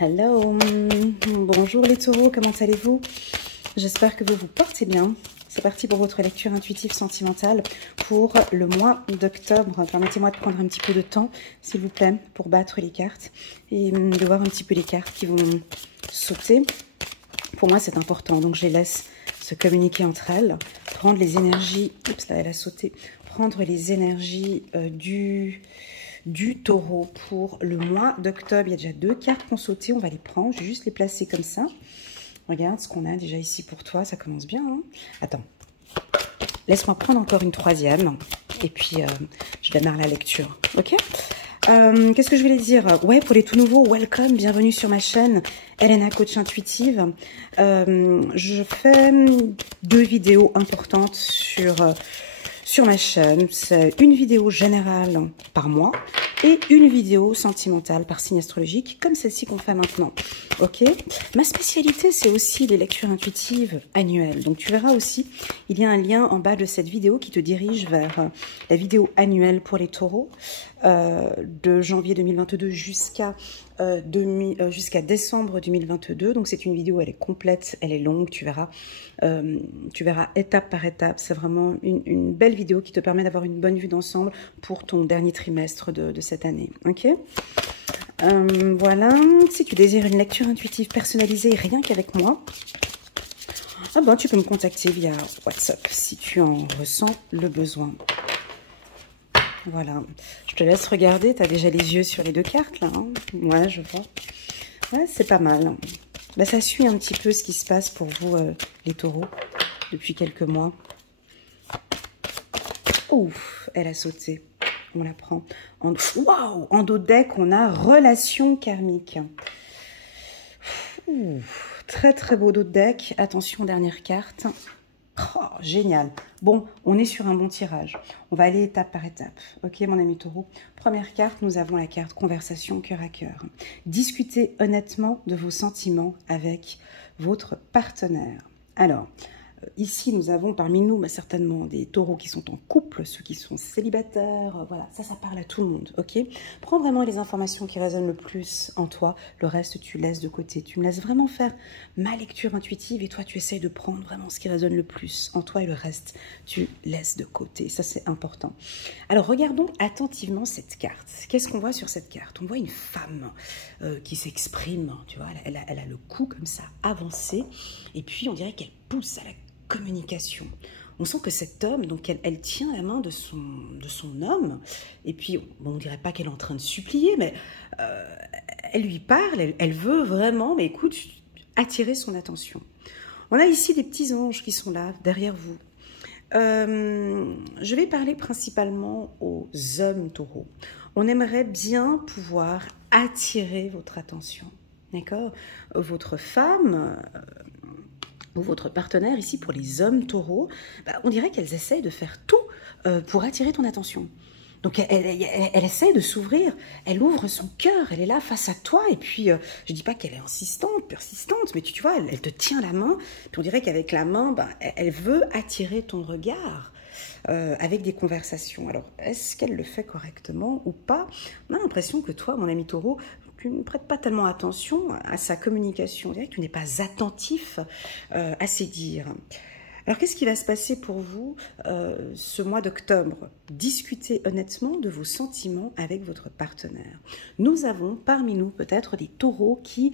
Hello, bonjour les taureaux, comment allez-vous? J'espère que vous vous portez bien. C'est parti pour votre lecture intuitive sentimentale pour le mois d'octobre. Permettez-moi de prendre un petit peu de temps, s'il vous plaît, pour battre les cartes et de voir un petit peu les cartes qui vont sauter. Pour moi, c'est important, donc je les laisse se communiquer entre elles, prendre les énergies... Oups, là, elle a sauté. Prendre les énergies du taureau pour le mois d'octobre. Il y a déjà 2 cartes qui ont sauté, on va les prendre, je vais juste les placer comme ça. Regarde ce qu'on a déjà ici pour toi, ça commence bien. Hein. Attends, laisse-moi prendre encore une 3e et puis je démarre la lecture, ok? Qu'est-ce que je voulais dire? Ouais, pour les tout nouveaux, welcome, bienvenue sur ma chaîne Elena Coach Intuitive. Je fais 2 vidéos importantes sur ma chaîne. C'est une vidéo générale par mois et une vidéo sentimentale par signe astrologique, comme celle-ci qu'on fait maintenant. Ok. Ma spécialité, c'est aussi les lectures intuitives annuelles. Donc, tu verras aussi, il y a un lien en bas de cette vidéo qui te dirige vers la vidéo annuelle pour les taureaux de janvier 2022 jusqu'à décembre 2022. Donc, c'est une vidéo, elle est complète, elle est longue, tu verras étape par étape. C'est vraiment une belle vidéo qui te permet d'avoir une bonne vue d'ensemble pour ton dernier trimestre de cette année. Ok. Voilà, si tu désires une lecture intuitive personnalisée rien qu'avec moi, ah ben, tu peux me contacter via WhatsApp si tu en ressens le besoin. Voilà, je te laisse regarder, tu as déjà les yeux sur les 2 cartes là, hein. Ouais, je vois. Ouais, c'est pas mal. Là, ça suit un petit peu ce qui se passe pour vous, les taureaux, depuis quelques mois. Ouf, elle a sauté. On la prend. Waouh, en dos de deck, on a relation karmique. Ouf, très très beau dos de deck. Attention, dernière carte. Oh, génial. Bon, on est sur un bon tirage. On va aller étape par étape. Ok, mon ami taureau. Première carte, nous avons la carte conversation cœur à cœur. Discutez honnêtement de vos sentiments avec votre partenaire. Alors, ici, nous avons parmi nous certainement des taureaux qui sont en couple, ceux qui sont célibataires, voilà, ça parle à tout le monde, ok? Prends vraiment les informations qui résonnent le plus en toi, le reste tu laisses de côté, tu me laisses vraiment faire ma lecture intuitive et toi tu essayes de prendre vraiment ce qui résonne le plus en toi et le reste tu laisses de côté, ça c'est important. Alors regardons attentivement cette carte, qu'est-ce qu'on voit sur cette carte? On voit une femme qui s'exprime, tu vois, elle a le cou comme ça avancé et puis on dirait qu'elle pousse à la communication. On sent que cet homme, donc elle tient la main de son homme, et puis bon, on ne dirait pas qu'elle est en train de supplier, mais elle lui parle, elle veut vraiment, mais écoute, attirer son attention. On a ici des petits anges qui sont là, derrière vous. Je vais parler principalement aux hommes taureaux. On aimerait bien pouvoir attirer votre attention, d'accord? Votre femme... ou votre partenaire, ici pour les hommes taureaux, bah, on dirait qu'elles essayent de faire tout pour attirer ton attention. Donc elle essaie de s'ouvrir, elle ouvre son cœur, elle est là face à toi, et puis je dis pas qu'elle est insistante, persistante, mais tu vois, elle te tient la main, puis on dirait qu'avec la main, bah, elle veut attirer ton regard avec des conversations. Alors, est-ce qu'elle le fait correctement ou pas? On a l'impression que toi, mon ami taureau, tu ne prêtes pas tellement attention à sa communication. On dirait que tu n'es pas attentif à ses dires. Alors, qu'est-ce qui va se passer pour vous ce mois d'octobre? Discutez honnêtement de vos sentiments avec votre partenaire. Nous avons parmi nous peut-être des taureaux qui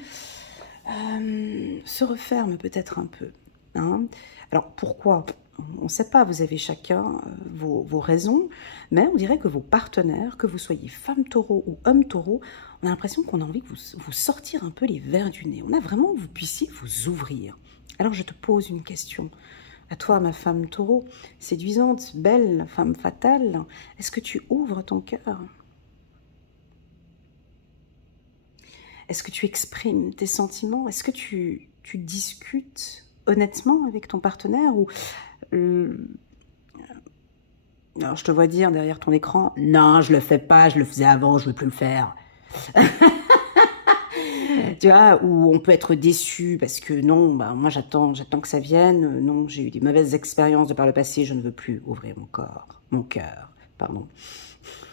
se referment peut-être un peu. Hein. Alors, pourquoi? On ne sait pas, vous avez chacun vos raisons, mais on dirait que vos partenaires, que vous soyez femme taureau ou homme taureau, on a l'impression qu'on a envie de vous sortir un peu les verres du nez. On a vraiment que vous puissiez vous ouvrir. Alors je te pose une question. À toi, ma femme taureau, séduisante, belle, femme fatale, est-ce que tu ouvres ton cœur? Est-ce que tu exprimes tes sentiments? Est-ce que tu discutes honnêtement avec ton partenaire ou... Alors, je te vois dire derrière ton écran, non, je le fais pas, je le faisais avant, je veux plus le faire. Tu vois, où on peut être déçu parce que non, bah, moi j'attends que ça vienne. Non, j'ai eu des mauvaises expériences de par le passé, je ne veux plus ouvrir mon cœur,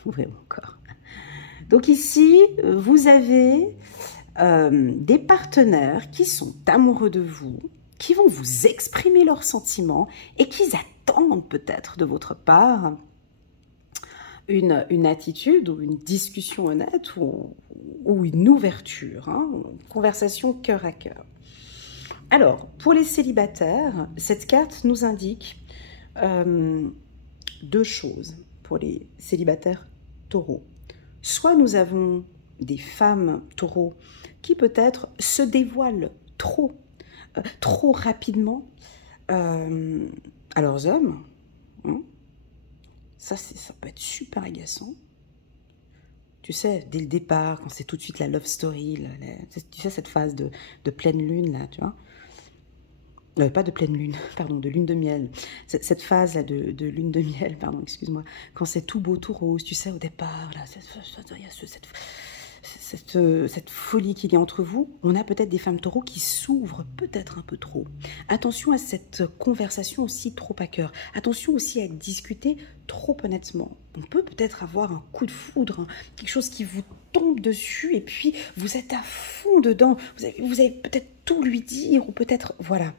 ouvrir mon corps. Donc ici, vous avez des partenaires qui sont amoureux de vous, qui vont vous exprimer leurs sentiments et qui attendent peut-être de votre part une attitude ou une discussion honnête ou une ouverture, hein, une conversation cœur à cœur. Alors, pour les célibataires, cette carte nous indique deux choses pour les célibataires taureaux. Soit nous avons des femmes taureaux qui peut-être se dévoilent trop rapidement à leurs hommes, hein. Ça peut être super agaçant. Tu sais, dès le départ, quand c'est tout de suite la love story, tu sais, cette phase de pleine lune, là, tu vois. Pas de pleine lune, pardon, de lune de miel. Cette phase-là de lune de miel, pardon, excuse-moi. Quand c'est tout beau, tout rose, tu sais, au départ, là, il y a cette folie qu'il y a entre vous. On a peut-être des femmes taureaux qui s'ouvrent peut-être un peu trop. Attention à cette conversation aussi trop à cœur. Attention aussi à discuter trop honnêtement. On peut peut-être avoir un coup de foudre, hein, quelque chose qui vous tombe dessus et puis vous êtes à fond dedans. Vous avez peut-être tout lui dire ou peut-être... Voilà.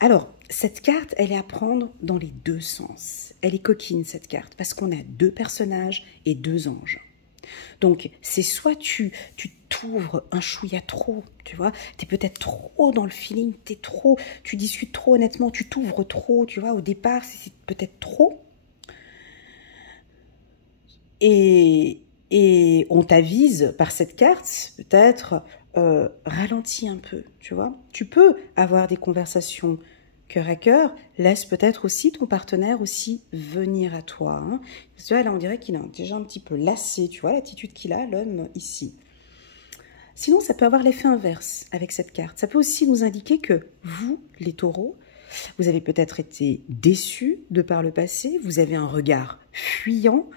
Alors, cette carte, elle est à prendre dans les deux sens. Elle est coquine, cette carte, parce qu'on a deux personnages et deux anges. Donc, c'est soit tu t'ouvres un chouïa trop, tu vois, tu es peut-être trop dans le feeling, tu discutes trop honnêtement, tu t'ouvres trop, tu vois, au départ, c'est peut-être trop. Et on t'avise par cette carte, peut-être, ralentis un peu, tu vois. Tu peux avoir des conversations cœur à cœur, laisse peut-être aussi ton partenaire aussi venir à toi. Hein. Parce que là, on dirait qu'il est déjà un petit peu lassé, tu vois, l'attitude qu'il a, l'homme, ici. Sinon, ça peut avoir l'effet inverse avec cette carte. Ça peut aussi nous indiquer que vous, les taureaux, vous avez peut-être été déçus de par le passé, vous avez un regard fuyant,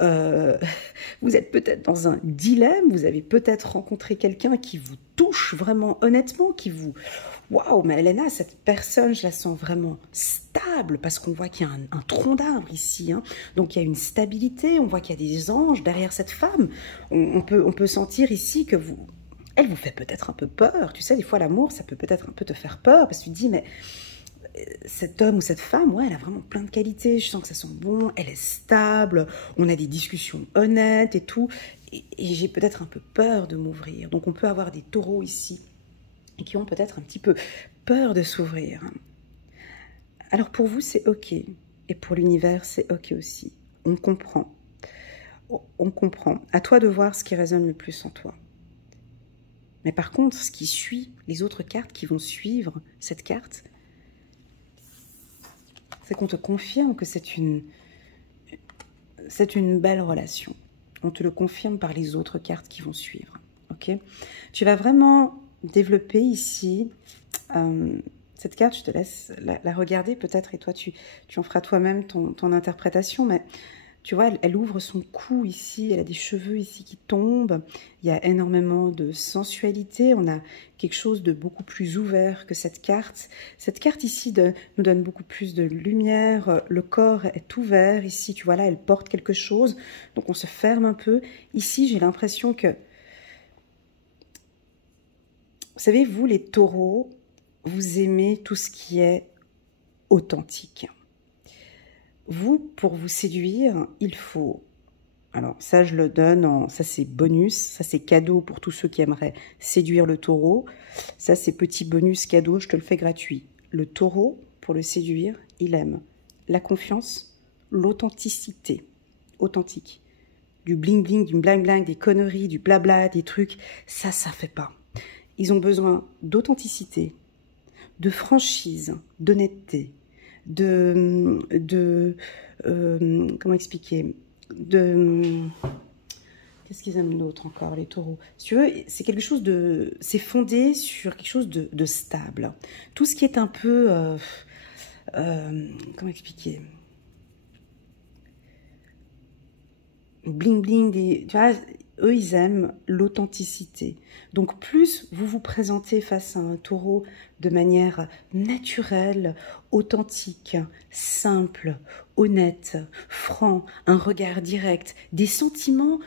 vous êtes peut-être dans un dilemme, vous avez peut-être rencontré quelqu'un qui vous touche vraiment honnêtement, qui vous... Waouh, mais Elena, cette personne, je la sens vraiment stable, parce qu'on voit qu'il y a un tronc d'arbre ici, hein. Donc il y a une stabilité, on voit qu'il y a des anges derrière cette femme, on peut sentir ici que elle vous fait peut-être un peu peur, tu sais, des fois l'amour, ça peut peut-être un peu te faire peur, parce que tu te dis, mais... cet homme ou cette femme, ouais, elle a vraiment plein de qualités, je sens que ça sent bon, elle est stable, on a des discussions honnêtes et tout, et j'ai peut-être un peu peur de m'ouvrir. Donc on peut avoir des taureaux ici, et qui ont peut-être un petit peu peur de s'ouvrir. Alors pour vous, c'est ok, et pour l'univers, c'est ok aussi. On comprend. On comprend. À toi de voir ce qui résonne le plus en toi. Mais par contre, ce qui suit, les autres cartes qui vont suivre cette carte, c'est qu'on te confirme que c'est une belle relation. On te le confirme par les autres cartes qui vont suivre. Ok ? Tu vas vraiment développer ici cette carte. Je te laisse la regarder peut-être et toi, tu en feras toi-même ton interprétation. Mais tu vois, elle ouvre son cou ici, elle a des cheveux ici qui tombent, il y a énormément de sensualité, on a quelque chose de beaucoup plus ouvert que cette carte. Cette carte ici nous donne beaucoup plus de lumière, le corps est ouvert, ici tu vois là, elle porte quelque chose, donc on se ferme un peu. Ici j'ai l'impression que, vous savez, vous les taureaux, vous aimez tout ce qui est authentique. Vous, pour vous séduire, il faut... Alors, ça, je le donne ça, c'est bonus. Ça, c'est cadeau pour tous ceux qui aimeraient séduire le taureau. Ça, c'est petit bonus cadeau, je te le fais gratuit. Le taureau, pour le séduire, il aime la confiance, l'authenticité. Authentique. Du bling-bling, du bling-bling, des conneries, du blabla, des trucs. Ça fait pas. Ils ont besoin d'authenticité, de franchise, d'honnêteté, comment expliquer, qu'est-ce qu'ils aiment d'autre encore, les taureaux? Si tu veux, c'est quelque chose c'est fondé sur quelque chose de stable. Tout ce qui est un peu, comment expliquer, bling bling, tu vois, eux, ils aiment l'authenticité. Donc plus vous vous présentez face à un taureau de manière naturelle, authentique, simple, honnête, franc, un regard direct, des sentiments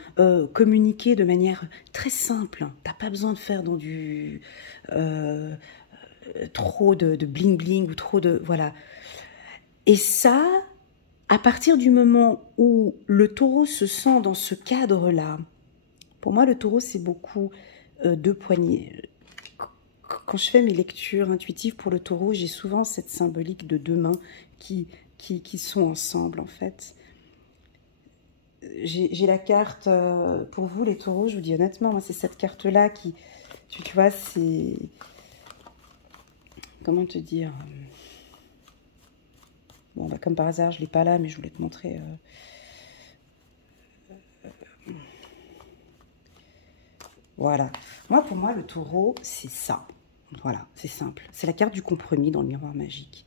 communiqués de manière très simple. T'as pas besoin de faire dans du trop de bling bling ou trop de... Voilà. Et ça, à partir du moment où le taureau se sent dans ce cadre-là, pour moi, le taureau, c'est beaucoup deux poignées. Quand je fais mes lectures intuitives pour le taureau, j'ai souvent cette symbolique de deux mains qui sont ensemble, en fait. J'ai la carte, pour vous, les taureaux, je vous dis honnêtement, moi, c'est cette carte-là qui, tu vois, c'est... Comment te dire? Bon, bah, comme par hasard, je ne l'ai pas là, mais je voulais te montrer... Voilà. Moi, pour moi, le taureau, c'est ça. Voilà, c'est simple. C'est la carte du compromis dans le miroir magique,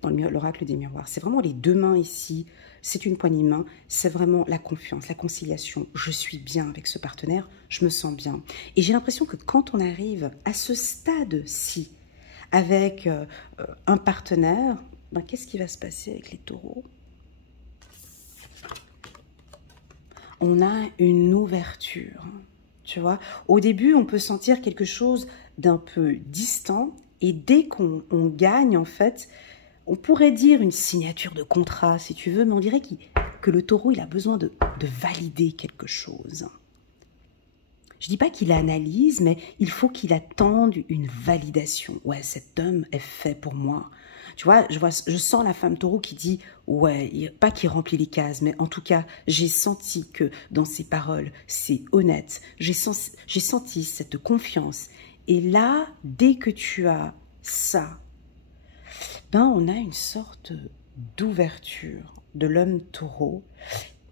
dans l'oracle des miroirs. C'est vraiment les deux mains ici. C'est une poignée de main. C'est vraiment la confiance, la conciliation. Je suis bien avec ce partenaire. Je me sens bien. Et j'ai l'impression que quand on arrive à ce stade-ci, avec un partenaire, ben, qu'est-ce qui va se passer avec les taureaux? On a une ouverture. Tu vois, au début, on peut sentir quelque chose d'un peu distant et dès qu'on gagne, en fait, on pourrait dire une signature de contrat, si tu veux, mais on dirait que le taureau, il a besoin de valider quelque chose. Je dis pas qu'il analyse, mais il faut qu'il attende une validation. Ouais, cet homme est fait pour moi. Tu vois, je sens la femme taureau qui dit, ouais, pas qu'il remplit les cases, mais en tout cas, j'ai senti que dans ses paroles, c'est honnête. J'ai senti cette confiance. Et là, dès que tu as ça, ben, on a une sorte d'ouverture de l'homme taureau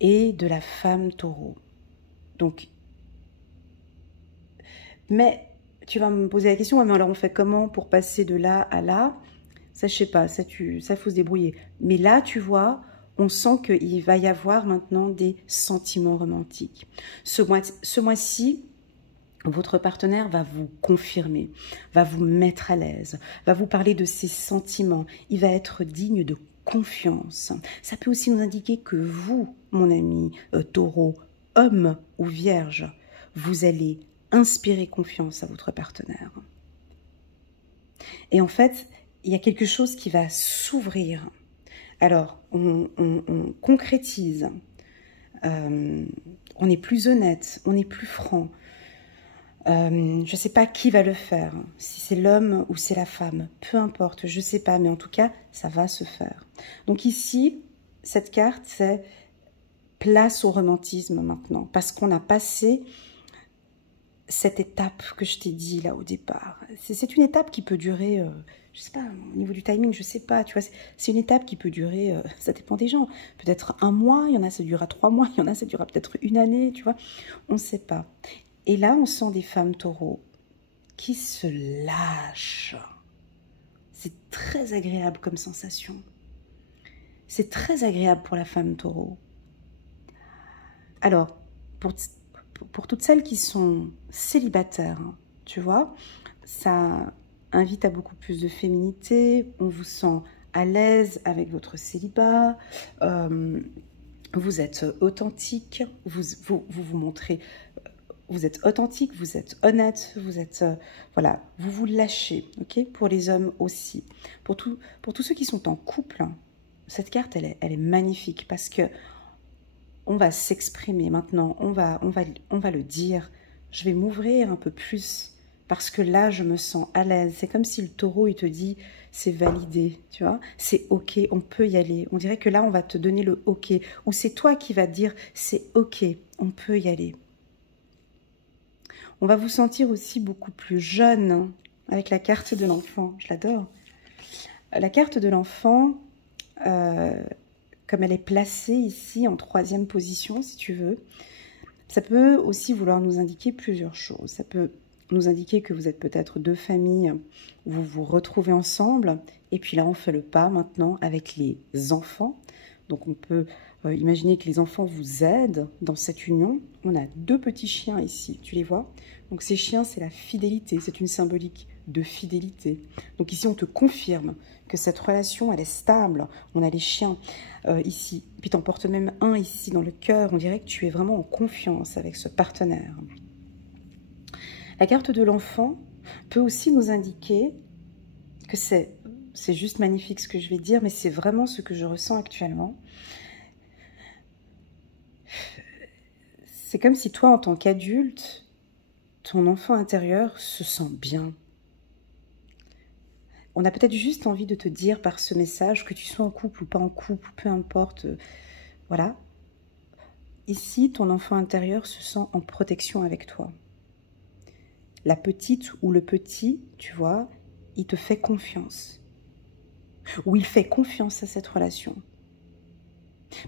et de la femme taureau. Donc, mais tu vas me poser la question, ouais, mais alors on fait comment pour passer de là à là? Ça, je sais pas, ça faut se débrouiller. Mais là, tu vois, on sent qu'il va y avoir maintenant des sentiments romantiques. Ce mois-ci, votre partenaire va vous confirmer, va vous mettre à l'aise, va vous parler de ses sentiments. Il va être digne de confiance. Ça peut aussi nous indiquer que vous, mon ami taureau, homme ou vierge, vous allez inspirer confiance à votre partenaire. Et en fait, il y a quelque chose qui va s'ouvrir. Alors, on concrétise, on est plus honnête, on est plus franc. Je ne sais pas qui va le faire, si c'est l'homme ou c'est la femme, peu importe, je ne sais pas, mais en tout cas, ça va se faire. Donc ici, cette carte, c'est place au romantisme maintenant, parce qu'on a passé cette étape que je t'ai dit là au départ. C'est une étape qui peut durer, je sais pas, au niveau du timing, je sais pas, tu vois, c'est une étape qui peut durer, ça dépend des gens, peut-être un mois, il y en a ça durera 3 mois, il y en a ça durera peut-être une année, tu vois, on ne sait pas. Et là, on sent des femmes taureaux qui se lâchent. C'est très agréable comme sensation. C'est très agréable pour la femme taureau. Alors, pour toutes celles qui sont célibataires, tu vois, ça invite à beaucoup plus de féminité, on vous sent à l'aise avec votre célibat, vous êtes authentique, vous montrez, vous êtes authentique, vous êtes honnête, vous êtes, voilà, vous vous lâchez, ok, pour les hommes aussi. Pour tous ceux qui sont en couple, cette carte, elle est magnifique parce que on va s'exprimer maintenant, on va le dire, je vais m'ouvrir un peu plus parce que là, je me sens à l'aise. C'est comme si le taureau, il te dit, c'est validé, tu vois, c'est ok, on peut y aller. On dirait que là, on va te donner le ok, ou c'est toi qui vas te dire, c'est ok, on peut y aller. On va vous sentir aussi beaucoup plus jeune hein, avec la carte de l'enfant, je l'adore. La carte de l'enfant... comme elle est placée ici en 3e position, si tu veux, ça peut aussi vouloir nous indiquer plusieurs choses. Ça peut nous indiquer que vous êtes peut-être deux familles où vous vous retrouvez ensemble. Et puis là, on fait le pas maintenant avec les enfants. Donc, on peut Imaginez que les enfants vous aident dans cette union. On a 2 petits chiens ici, tu les vois? Donc ces chiens, c'est la fidélité, c'est une symbolique de fidélité. Donc ici, on te confirme que cette relation, elle est stable. On a les chiens ici, puis t'en portes même un ici dans le cœur. On dirait que tu es vraiment en confiance avec ce partenaire. La carte de l'enfant peut aussi nous indiquer que c'est juste magnifique ce que je vais dire, mais c'est vraiment ce que je ressens actuellement. C'est comme si toi, en tant qu'adulte, ton enfant intérieur se sent bien. On a peut-être juste envie de te dire par ce message, que tu sois en couple ou pas en couple, peu importe, voilà. Ici, ton enfant intérieur se sent en protection avec toi. La petite ou le petit, tu vois, il te fait confiance. Ou il fait confiance à cette relation.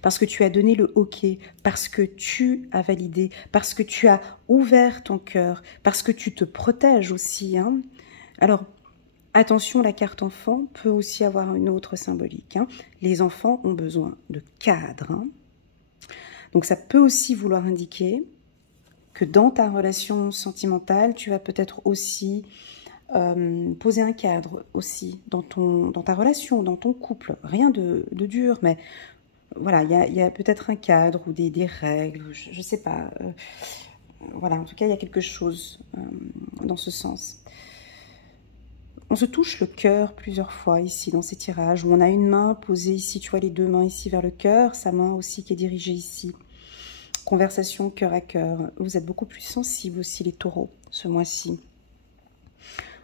Parce que tu as donné le OK, parce que tu as validé, parce que tu as ouvert ton cœur, parce que tu te protèges aussi. Hein. Alors, attention, la carte enfant peut aussi avoir une autre symbolique. Hein. Les enfants ont besoin de cadre. Hein. Donc, ça peut aussi vouloir indiquer que dans ta relation sentimentale, tu vas peut-être aussi poser un cadre aussi dans ta relation, dans ton couple. Rien de dur, mais voilà, il y a peut-être un cadre ou des règles, je ne sais pas. Voilà, en tout cas, il y a quelque chose dans ce sens. On se touche le cœur plusieurs fois ici dans ces tirages, où on a une main posée ici, tu vois les 2 mains ici vers le cœur, sa main aussi qui est dirigée ici. Conversation cœur à cœur. Vous êtes beaucoup plus sensibles aussi les taureaux ce mois-ci.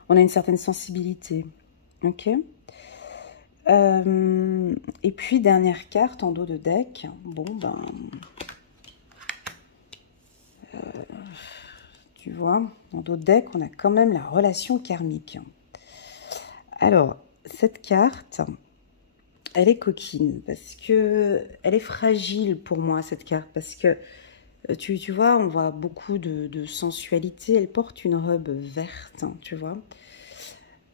On a une certaine sensibilité, ok ? Et puis, dernière carte en dos de deck. Bon, ben... tu vois, en dos de deck, on a quand même la relation karmique. Alors, cette carte, elle est coquine parce que elle est fragile pour moi, cette carte. Parce que, tu vois, on voit beaucoup de sensualité. Elle porte une robe verte, hein, tu vois.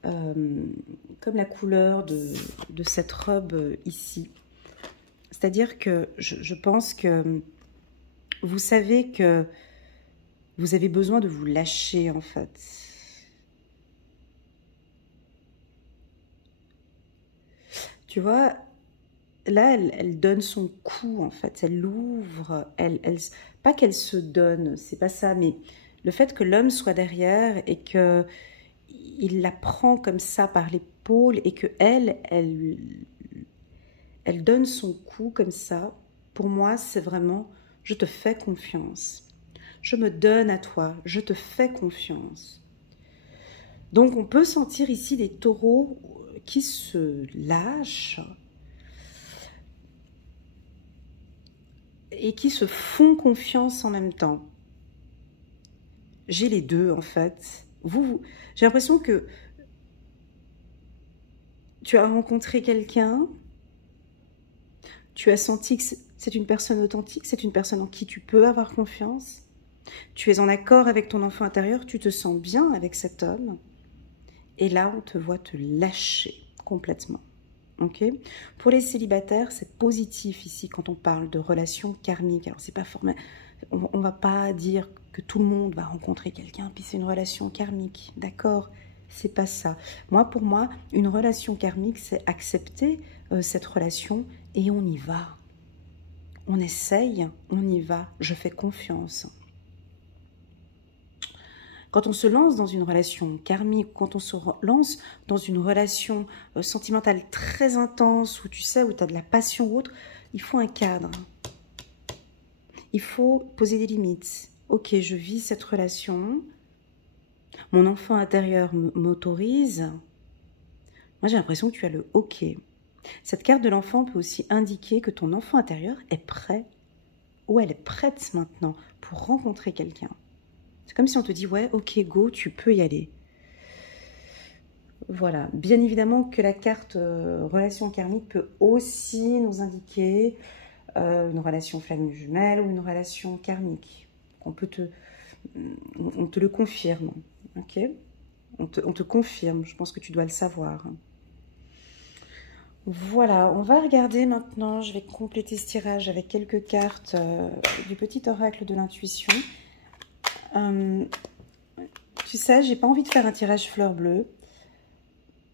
Comme la couleur de cette robe ici. C'est-à-dire que je pense que vous savez que vous avez besoin de vous lâcher en fait. Tu vois, là, elle donne son cou en fait, elle l'ouvre, pas qu'elle se donne, c'est pas ça, mais le fait que l'homme soit derrière et que il la prend comme ça par l'épaule et que elle donne son cou comme ça. Pour moi, c'est vraiment, je te fais confiance. Je me donne à toi, je te fais confiance. Donc, on peut sentir ici des taureaux qui se lâchent et qui se font confiance en même temps. J'ai les deux, en fait. J'ai l'impression que tu as rencontré quelqu'un, tu as senti que c'est une personne authentique, c'est une personne en qui tu peux avoir confiance, tu es en accord avec ton enfant intérieur, tu te sens bien avec cet homme, et là, on te voit te lâcher complètement. Okay. Pour les célibataires, c'est positif ici quand on parle de relations karmiques. Alors, c'est pas formel. On va pas dire que tout le monde va rencontrer quelqu'un, puis c'est une relation karmique. D'accord? C'est pas ça. Pour moi, une relation karmique, c'est accepter cette relation et on y va. On essaye, on y va. Je fais confiance. Quand on se lance dans une relation karmique, quand on se lance dans une relation sentimentale très intense, où tu sais, où tu as de la passion ou autre, il faut un cadre. Il faut poser des limites. Ok, je vis cette relation. Mon enfant intérieur m'autorise. Moi, j'ai l'impression que tu as le ok. Cette carte de l'enfant peut aussi indiquer que ton enfant intérieur est prêt ou elle est prête maintenant pour rencontrer quelqu'un. C'est comme si on te dit, ouais, ok, go, tu peux y aller. Voilà. Bien évidemment que la carte relation karmique peut aussi nous indiquer une relation flamme jumelle ou une relation karmique. On te le confirme. Ok ? On te confirme, je pense que tu dois le savoir. Voilà, on va regarder maintenant, je vais compléter ce tirage avec quelques cartes du petit oracle de l'intuition. Tu sais, j'ai pas envie de faire un tirage fleur bleue,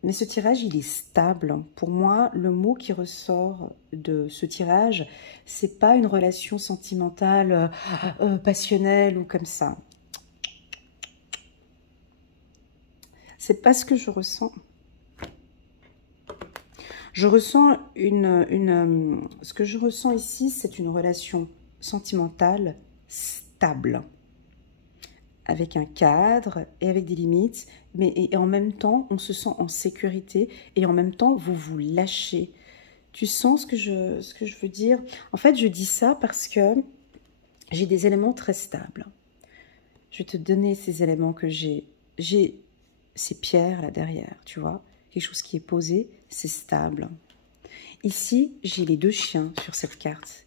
mais ce tirage, il est stable. Pour moi, le mot qui ressort de ce tirage, c'est pas une relation sentimentale, passionnelle ou comme ça. C'est pas ce que je ressens. Je ressens ce que je ressens ici, c'est une relation sentimentale stable, avec un cadre et avec des limites, mais et en même temps, on se sent en sécurité et en même temps, vous vous lâchez. Tu sens ce que je veux dire? En fait, je dis ça parce que j'ai des éléments très stables. Je vais te donner ces éléments que j'ai. J'ai ces pierres là derrière, tu vois? Quelque chose qui est posé, c'est stable. Ici, j'ai les deux chiens sur cette carte.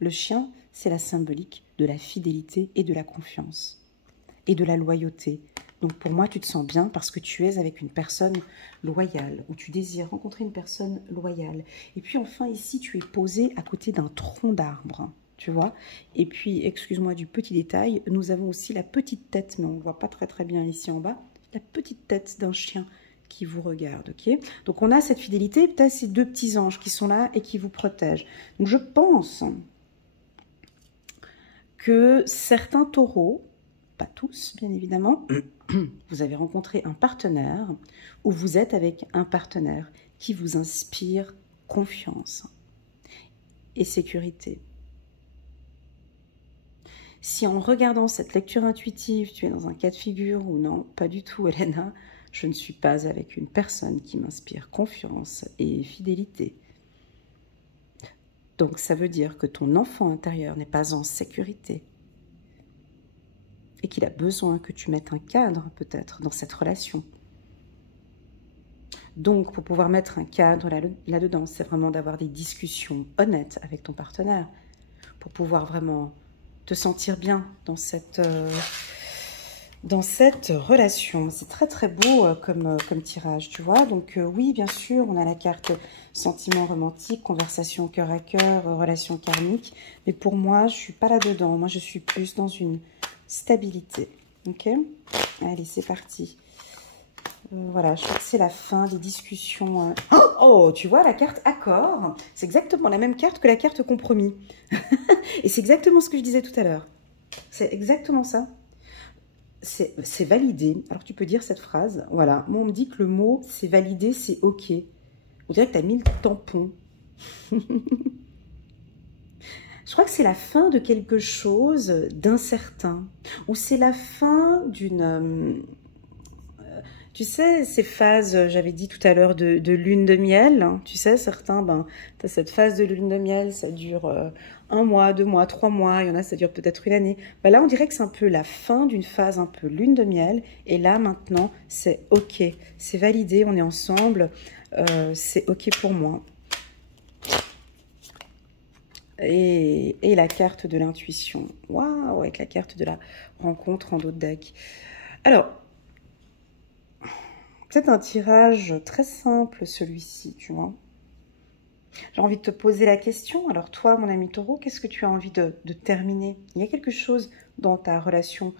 Le chien, c'est la symbolique de la fidélité et de la confiance et de la loyauté. Donc pour moi, tu te sens bien parce que tu es avec une personne loyale ou tu désires rencontrer une personne loyale. Et puis enfin, ici, tu es posé à côté d'un tronc d'arbre, tu vois. Et puis, excuse-moi du petit détail, nous avons aussi la petite tête, mais on ne voit pas très bien ici en bas, la petite tête d'un chien qui vous regarde, ok? Donc on a cette fidélité, peut-être ces deux petits anges qui sont là et qui vous protègent. Donc je pense que certains taureaux, pas tous bien évidemment, vous avez rencontré un partenaire ou vous êtes avec un partenaire qui vous inspire confiance et sécurité. Si en regardant cette lecture intuitive, tu es dans un cas de figure ou non, pas du tout Elena, je ne suis pas avec une personne qui m'inspire confiance et fidélité. Donc ça veut dire que ton enfant intérieur n'est pas en sécurité et qu'il a besoin que tu mettes un cadre peut-être dans cette relation. Donc pour pouvoir mettre un cadre là-dedans, c'est vraiment d'avoir des discussions honnêtes avec ton partenaire pour pouvoir vraiment te sentir bien dans cette relation. C'est très beau comme tirage, tu vois. Donc oui, bien sûr, on a la carte sentiment romantique, conversation cœur à cœur, relation karmique. Mais pour moi, je suis pas là-dedans. Moi, je suis plus dans une stabilité. Ok? Allez, c'est parti. Voilà, je crois que c'est la fin des discussions. Oh, tu vois, la carte accord, c'est exactement la même carte que la carte compromis. Et c'est exactement ce que je disais tout à l'heure. C'est exactement ça. C'est validé. Alors tu peux dire cette phrase. Voilà, moi on me dit que le mot c'est validé, c'est ok. On dirait que tu as mis le tampon. Je crois que c'est la fin de quelque chose d'incertain. Ou c'est la fin d'une... tu sais, ces phases, j'avais dit tout à l'heure, de lune de miel. Hein, tu sais, certains, tu as cette phase de lune de miel, ça dure 1 mois, 2 mois, 3 mois. Il y en a, ça dure peut-être une année. Là, on dirait que c'est un peu la fin d'une phase un peu lune de miel. Et là, maintenant, c'est OK. C'est validé, on est ensemble. C'est OK pour moi. Et la carte de l'intuition. Waouh, avec la carte de la rencontre en dos de deck. Alors... c'est un tirage très simple, celui-ci, tu vois. J'ai envie de te poser la question. Alors toi, mon ami taureau, qu'est-ce que tu as envie de terminer? Il y a quelque chose dans ta relation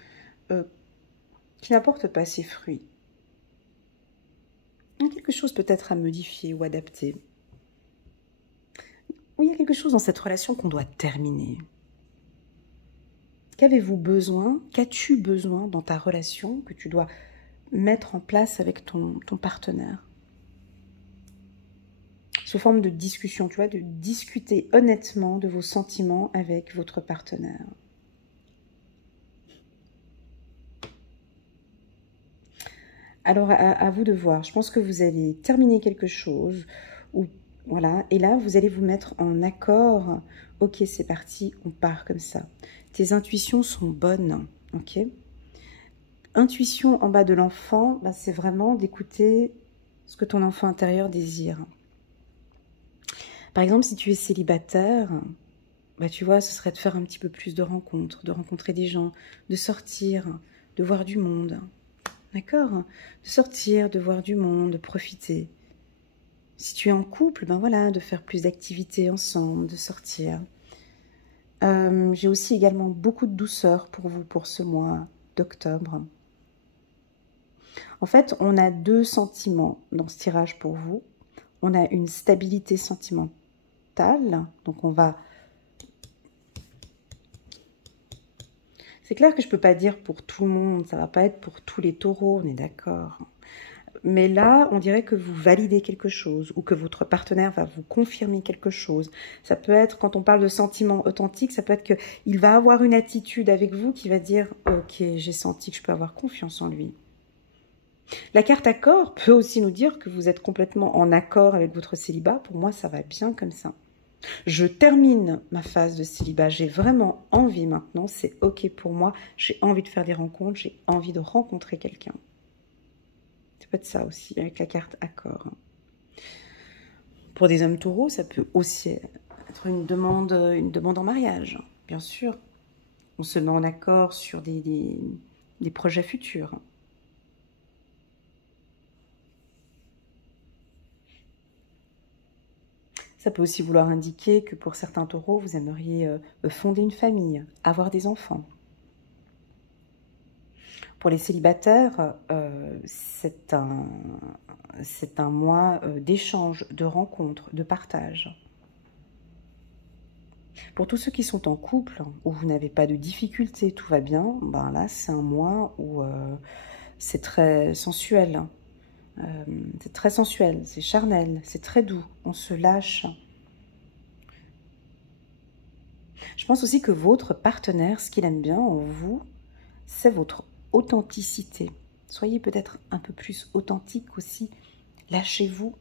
qui n'apporte pas ses fruits. Il y a quelque chose peut-être à modifier ou adapter. Ou il y a quelque chose dans cette relation qu'on doit terminer. Qu'avez-vous besoin? Qu'as-tu besoin dans ta relation que tu dois mettre en place avec ton partenaire? Sous forme de discussion, tu vois, de discuter honnêtement de vos sentiments avec votre partenaire. Alors, à vous de voir. Je pense que vous allez terminer quelque chose, ou voilà, et là, vous allez vous mettre en accord. Ok, c'est parti, on part comme ça. Tes intuitions sont bonnes, ok? Intuition en bas de l'enfant, c'est vraiment d'écouter ce que ton enfant intérieur désire. Par exemple, si tu es célibataire, tu vois, ce serait de faire un petit peu plus de rencontres, de rencontrer des gens, de sortir, de voir du monde. D'accord? De sortir, de voir du monde, de profiter. Si tu es en couple, ben voilà, de faire plus d'activités ensemble, de sortir. J'ai aussi également beaucoup de douceur pour vous pour ce mois d'octobre. En fait, on a deux sentiments dans ce tirage pour vous. On a une stabilité sentimentale, donc on va... C'est clair que je ne peux pas dire pour tout le monde, ça ne va pas être pour tous les taureaux, on est d'accord. Mais là, on dirait que vous validez quelque chose ou que votre partenaire va vous confirmer quelque chose. Ça peut être, quand on parle de sentiments authentiques, ça peut être qu'il va avoir une attitude avec vous qui va dire « Ok, j'ai senti que je peux avoir confiance en lui ». La carte accord peut aussi nous dire que vous êtes complètement en accord avec votre célibat. Pour moi, ça va bien comme ça. Je termine ma phase de célibat. J'ai vraiment envie maintenant. C'est OK pour moi. J'ai envie de faire des rencontres. J'ai envie de rencontrer quelqu'un. Ça peut être ça aussi avec la carte accord. Pour des hommes taureaux, ça peut aussi être une demande en mariage. Bien sûr, on se met en accord sur des projets futurs. Ça peut aussi vouloir indiquer que pour certains taureaux, vous aimeriez fonder une famille, avoir des enfants. Pour les célibataires, c'est un mois d'échange, de rencontres, de partage. Pour tous ceux qui sont en couple, où vous n'avez pas de difficultés, tout va bien, ben là c'est un mois où c'est très sensuel. C'est très sensuel, c'est charnel, c'est très doux, on se lâche. Je pense aussi que votre partenaire, ce qu'il aime bien en vous, c'est votre authenticité. Soyez peut-être un peu plus authentique aussi, lâchez-vous.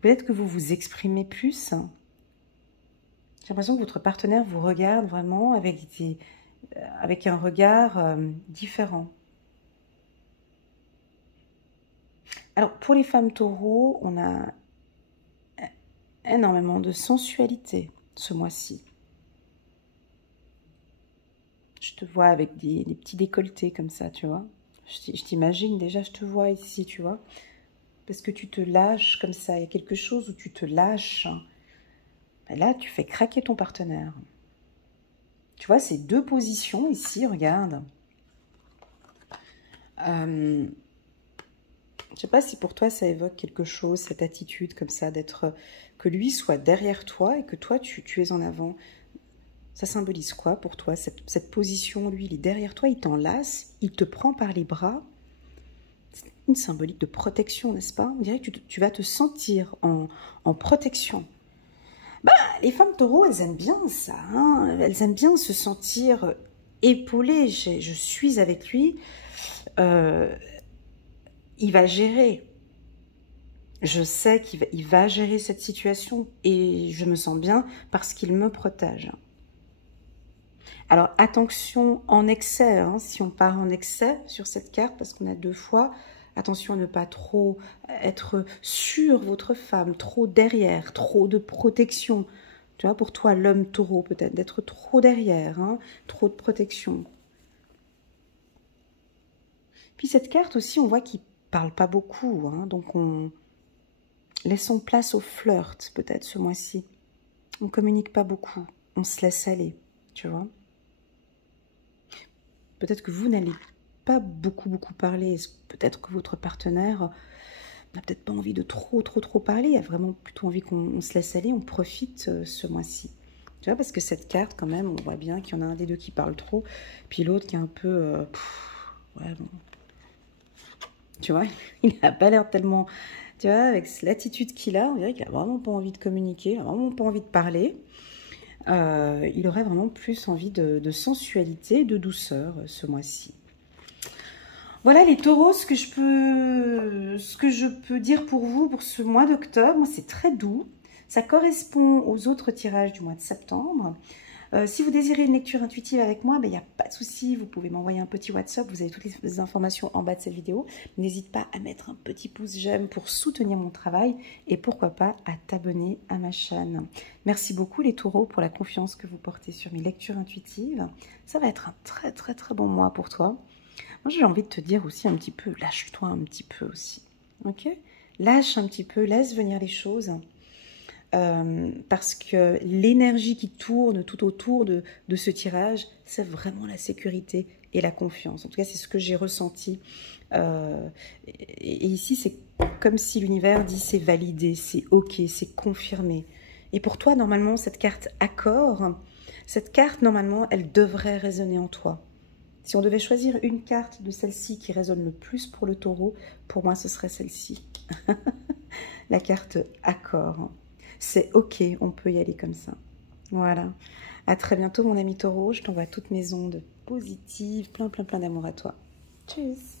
Peut-être que vous vous exprimez plus. J'ai l'impression que votre partenaire vous regarde vraiment avec un regard différent. Alors, pour les femmes taureaux, on a énormément de sensualité ce mois-ci. Je te vois avec des petits décolletés comme ça, tu vois. Je t'imagine déjà, je te vois ici, tu vois. Parce que tu te lâches comme ça, il y a quelque chose où tu te lâches. Et là, tu fais craquer ton partenaire. Tu vois, ces deux positions ici, regarde. Je ne sais pas si pour toi, ça évoque quelque chose, cette attitude comme ça, d'être que lui soit derrière toi et que toi, tu es en avant. Ça symbolise quoi pour toi, cette position? Lui, il est derrière toi, il t'enlace, il te prend par les bras. C'est une symbolique de protection, n'est-ce pas? On dirait que tu vas te sentir en protection. Bah, les femmes taureaux, elles aiment bien ça. Hein, elles aiment bien se sentir épaulées. Je suis avec lui. Il va gérer. Je sais qu'il va gérer cette situation et je me sens bien parce qu'il me protège. Alors, attention en excès, hein, si on part en excès sur cette carte, parce qu'on a deux fois, attention à ne pas trop être sur votre femme, trop derrière, trop de protection. Tu vois, pour toi, l'homme taureau, peut-être, d'être trop derrière, hein, trop de protection. Puis cette carte aussi, on voit qu'il ne parle pas beaucoup, hein, donc laissons place au flirt, peut-être, ce mois-ci. On ne communique pas beaucoup, on se laisse aller, tu vois. Peut-être que vous n'allez pas beaucoup parler. Peut-être que votre partenaire n'a peut-être pas envie de trop parler. Il a vraiment plutôt envie qu'on se laisse aller, on profite ce mois-ci. Tu vois, parce que cette carte, quand même, on voit bien qu'il y en a un des deux qui parle trop, puis l'autre qui est un peu... ouais, bon. Tu vois, il n'a pas l'air tellement... Tu vois, avec l'attitude qu'il a, on dirait qu'il n'a vraiment pas envie de communiquer, il n'a vraiment pas envie de parler. Il aurait vraiment plus envie de sensualité, de douceur ce mois-ci. Voilà les taureaux, ce que je peux dire pour vous pour ce mois d'octobre. C'est très doux. Ça correspond aux autres tirages du mois de septembre. Si vous désirez une lecture intuitive avec moi, il n'y a pas de souci. Vous pouvez m'envoyer un petit WhatsApp. Vous avez toutes les informations en bas de cette vidéo. N'hésite pas à mettre un petit pouce j'aime pour soutenir mon travail. Et pourquoi pas à t'abonner à ma chaîne. Merci beaucoup les taureaux pour la confiance que vous portez sur mes lectures intuitives. Ça va être un très bon mois pour toi. Moi, j'ai envie de te dire aussi un petit peu, lâche-toi un petit peu aussi. ok? Lâche un petit peu, laisse venir les choses. Parce que l'énergie qui tourne tout autour de ce tirage, c'est vraiment la sécurité et la confiance. En tout cas, c'est ce que j'ai ressenti. Et ici, c'est comme si l'univers dit c'est validé, c'est ok, c'est confirmé. Et pour toi, normalement, cette carte accord, cette carte, normalement, elle devrait résonner en toi. Si on devait choisir une carte de celle-ci qui résonne le plus pour le taureau, pour moi, ce serait celle-ci. La carte accord. C'est ok, on peut y aller comme ça. Voilà. À très bientôt, mon ami taureau. Je t'envoie toutes mes ondes positives, plein d'amour à toi. Tchuss.